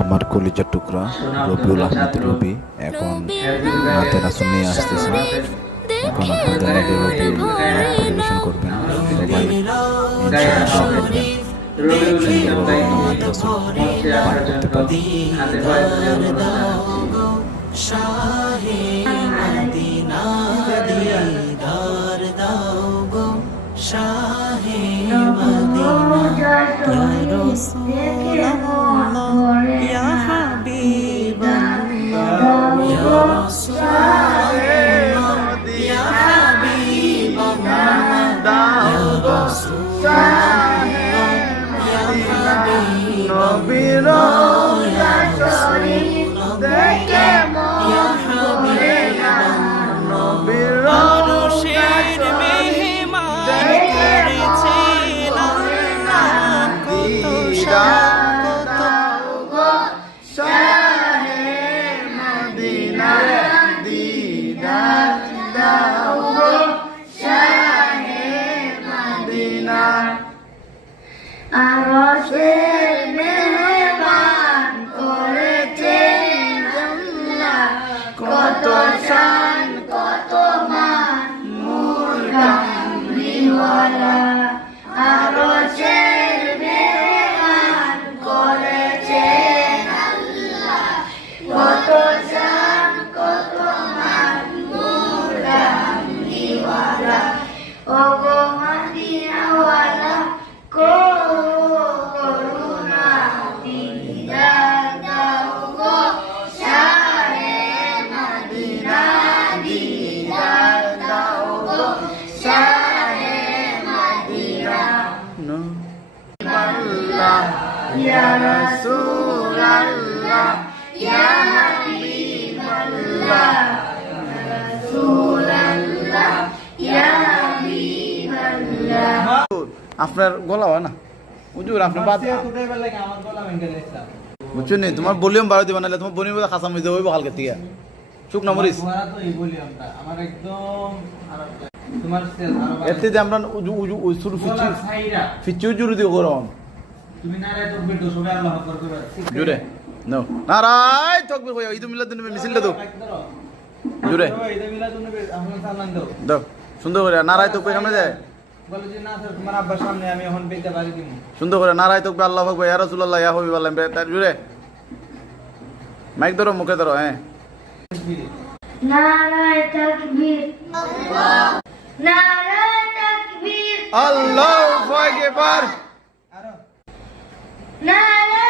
আমার কলিজার টুকরা রবিউল আহমেদ রবি এখন নাতে রাসূল নিয়ে আসতেছে। এখন আপনাদের মাঝে রবিউল নাত পরিবেশন করবেন। সবাই ইনশাআল্লাহ করবেন সুন্দরভাবে নাত রাসূল পাঠ করতে পারেন। শাহে মদিনা দিদার দাও গো শাহে মদিনা ইয়া রাসূলুল্লাহ ইয়া হাবিবাল্লাহ ইয়া রাসূলুল্লাহ ইয়া হাবিবাল্লাহ দাও গো শাহে মদিনা নবীর রওজা শরীফ দেখে কত শান কত মান নূর কামলিওয়ালা আরশের মেহমান করেছেন আল্লাহ কত শান কত মান নূর কামলিওয়ালা ও গো মদিনাওয়ালা করুণা দিদার দাও গো Ya Rasulullah Ya Habiballah Ya Rasulullah Ya Habiballah আপনার গলা হয় না হুজুর আপনার বাদ বুঝছো নি তোমার ভলিউম বাড়াই দিবা নাহলে তোমার বনির মধ্যে খাসা মধ্যে হইব কালকে থেকে শুকনা মরিচ এতে যে আমরা শুরু ফিচ্ছি জুড়ে দিয়ে গরম জুড়ে নাও নারাই তকবীর কইয়া ঈদ মিলাদ নবী মিছিলটা দাও জুড়ে দাও সুন্দর করে নারাই তকবীর কেমনে যায় বলে যে না স্যার তোমার আব্বার সামনে আমি এখন বেইতে পারি দিমু সুন্দর করে নারাই তকবীর আল্লাহু আকবার ইয়া রাসূলুল্লাহ ইয়া হাবিবাল্লাহ তার জুড়ে মাইক ধরো মুখে ধরো হ্যাঁ নারায়ে তাকবীর আল্লাহ নারায়ে তাকবীর আল্লাহু আকবার আরো নারায়ে